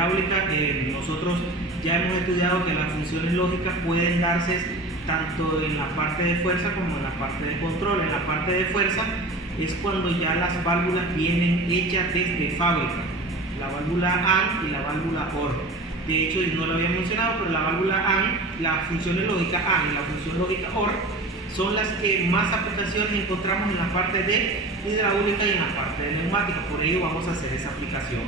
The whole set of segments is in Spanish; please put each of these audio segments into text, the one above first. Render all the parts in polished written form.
hidráulica, nosotros ya hemos estudiado que las funciones lógicas pueden darse tanto en la parte de fuerza como en la parte de control. En la parte de fuerza es cuando ya las válvulas vienen hechas desde fábrica, la válvula AND y la válvula OR. De hecho, no lo había mencionado, pero la válvula AND, las funciones lógicas AND y la función lógica OR son las que más aplicaciones encontramos en la parte de hidráulica y en la parte de neumática. Por ello vamos a hacer esa aplicación.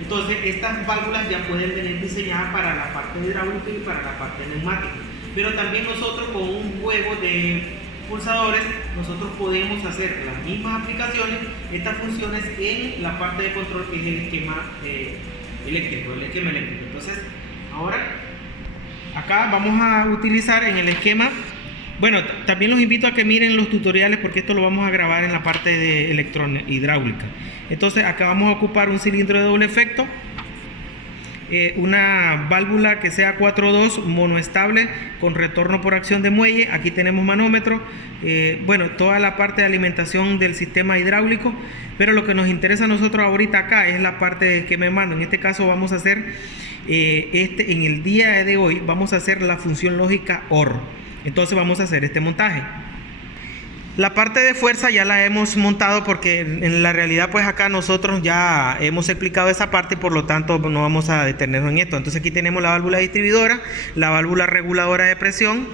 Entonces, estas válvulas ya pueden venir diseñadas para la parte de hidráulica y para la parte de neumática. Pero también nosotros con un juego de pulsadores, nosotros podemos hacer las mismas aplicaciones, estas funciones en la parte de control, que es el esquema eléctrico, Entonces, ahora, acá vamos a utilizar en el esquema, bueno, también los invito a que miren los tutoriales porque esto lo vamos a grabar en la parte de hidráulica. Entonces, acá vamos a ocupar un cilindro de doble efecto, una válvula que sea 4.2 monoestable con retorno por acción de muelle. Aquí tenemos manómetro, bueno, toda la parte de alimentación del sistema hidráulico, pero lo que nos interesa a nosotros ahorita acá es la parte de esquema de mando. En este caso vamos a hacer, en el día de hoy vamos a hacer la función lógica OR. Entonces vamos a hacer este montaje. La parte de fuerza ya la hemos montado porque en la realidad pues acá nosotros ya hemos explicado esa parte y por lo tanto no vamos a detenernos en esto. Entonces aquí tenemos la válvula distribuidora, la válvula reguladora de presión.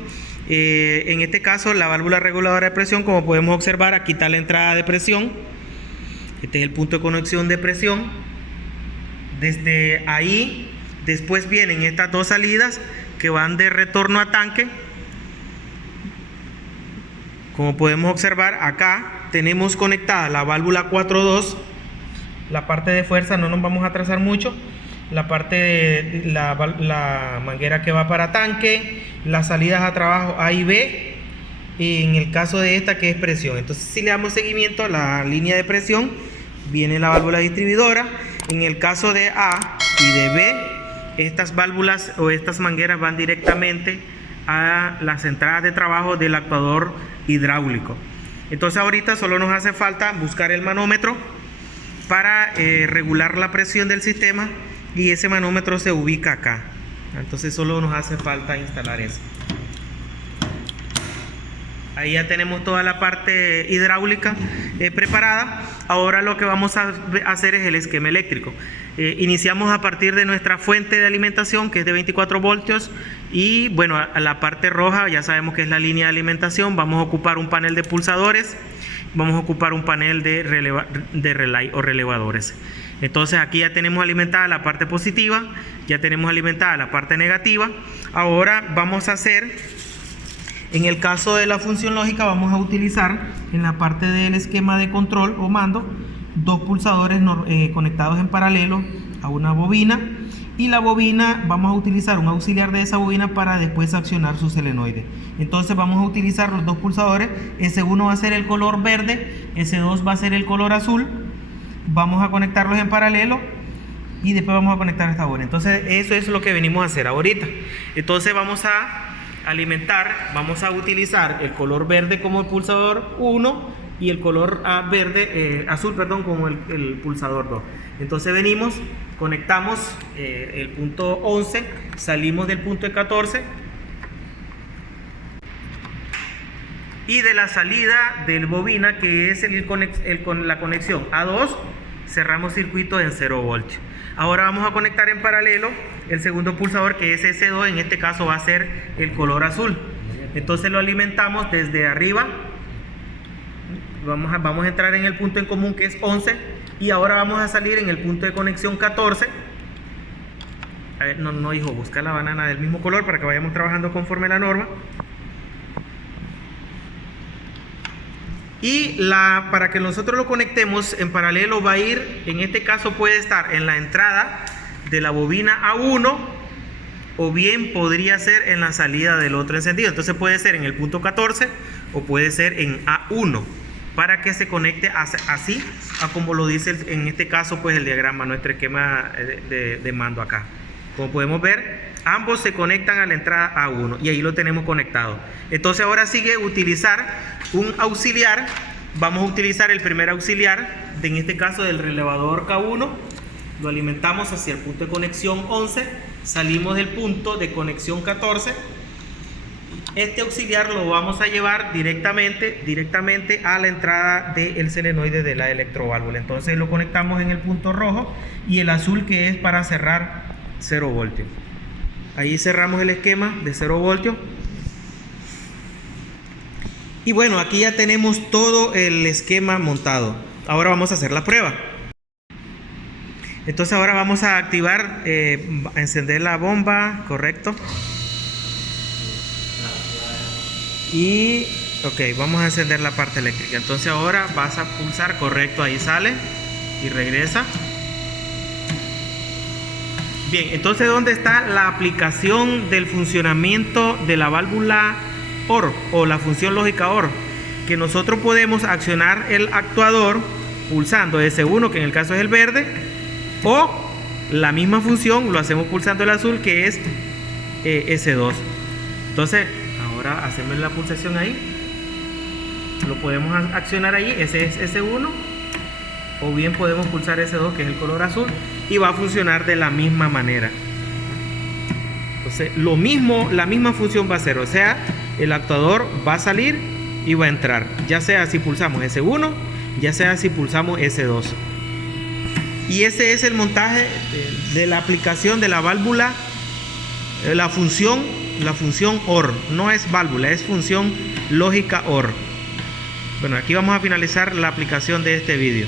En este caso la válvula reguladora de presión, como podemos observar, aquí está la entrada de presión. Este es el punto de conexión de presión. Desde ahí después vienen estas dos salidas que van de retorno a tanque. Como podemos observar, acá tenemos conectada la válvula 4.2, la parte de fuerza no nos vamos a trazar mucho, la parte de la manguera que va para tanque, las salidas a trabajo A y B, y en el caso de esta que es presión. Entonces, si le damos seguimiento a la línea de presión, viene la válvula distribuidora. En el caso de A y de B, estas válvulas o estas mangueras van directamente a las entradas de trabajo del actuador hidráulico. Entonces ahorita solo nos hace falta buscar el manómetro para regular la presión del sistema, y ese manómetro se ubica acá. Entonces solo nos hace falta instalar eso. Ahí ya tenemos toda la parte hidráulica preparada. Ahora lo que vamos a hacer es el esquema eléctrico. Iniciamos a partir de nuestra fuente de alimentación, que es de 24 voltios, y bueno, a la parte roja ya sabemos que es la línea de alimentación. Vamos a ocupar un panel de pulsadores, vamos a ocupar un panel de relay o relevadores. Entonces aquí ya tenemos alimentada la parte positiva, ya tenemos alimentada la parte negativa. Ahora vamos a hacer, en el caso de la función lógica, vamos a utilizar en la parte del esquema de control o mando dos pulsadores conectados en paralelo a una bobina, y la bobina vamos a utilizar un auxiliar de esa bobina para después accionar su solenoide. Entonces vamos a utilizar los dos pulsadores. S1 va a ser el color verde, S2 va a ser el color azul. Vamos a conectarlos en paralelo y después vamos a conectar esta bobina. Entonces eso es lo que venimos a hacer ahorita. Entonces vamos a alimentar, vamos a utilizar el color verde como el pulsador 1 y el color azul como el pulsador 2. Entonces venimos, conectamos el punto 11, salimos del punto de 14, y de la salida del bobina, que es la conexión A2, cerramos circuito en 0 voltios. Ahora vamos a conectar en paralelo el segundo pulsador, que es S2, en este caso va a ser el color azul. Entonces lo alimentamos desde arriba. Vamos a entrar en el punto en común, que es 11, y ahora vamos a salir en el punto de conexión 14. A ver, no hijo, busca la banana del mismo color para que vayamos trabajando conforme la norma. Y para que nosotros lo conectemos en paralelo va a ir, en este caso puede estar en la entrada de la bobina A1, o bien podría ser en la salida del otro encendido. Entonces puede ser en el punto 14 o puede ser en A1, para que se conecte así a como lo dice en este caso pues el diagrama, nuestro esquema de mando acá. Como podemos ver, ambos se conectan a la entrada A1 y ahí lo tenemos conectado. Entonces ahora sigue utilizar un auxiliar. Vamos a utilizar el primer auxiliar, en este caso del relevador K1. lo alimentamos hacia el punto de conexión 11, salimos del punto de conexión 14. Este auxiliar lo vamos a llevar directamente a la entrada del solenoide de la electroválvula. Entonces lo conectamos en el punto rojo y el azul, que es para cerrar 0 voltios. Ahí cerramos el esquema de 0 voltios. Y bueno, aquí ya tenemos todo el esquema montado. Ahora vamos a hacer la prueba. Entonces ahora vamos a activar, a encender la bomba, correcto. Y ok, vamos a encender la parte eléctrica. Entonces ahora vas a pulsar, correcto, ahí sale y regresa. Bien, entonces ¿dónde está la aplicación del funcionamiento de la válvula OR o la función lógica OR? Que nosotros podemos accionar el actuador pulsando S1, que en el caso es el verde, o la misma función lo hacemos pulsando el azul, que es S2. Entonces ahora hacemos la pulsación ahí, lo podemos accionar ahí, ese es S1, o bien podemos pulsar S2, que es el color azul, y va a funcionar de la misma manera. Entonces lo mismo, la misma función va a ser, o sea, el actuador va a salir y va a entrar, ya sea si pulsamos S1, ya sea si pulsamos S2. Y ese es el montaje de la aplicación de la válvula, la función OR. No es válvula, es función lógica OR. Bueno, aquí vamos a finalizar la aplicación de este vídeo.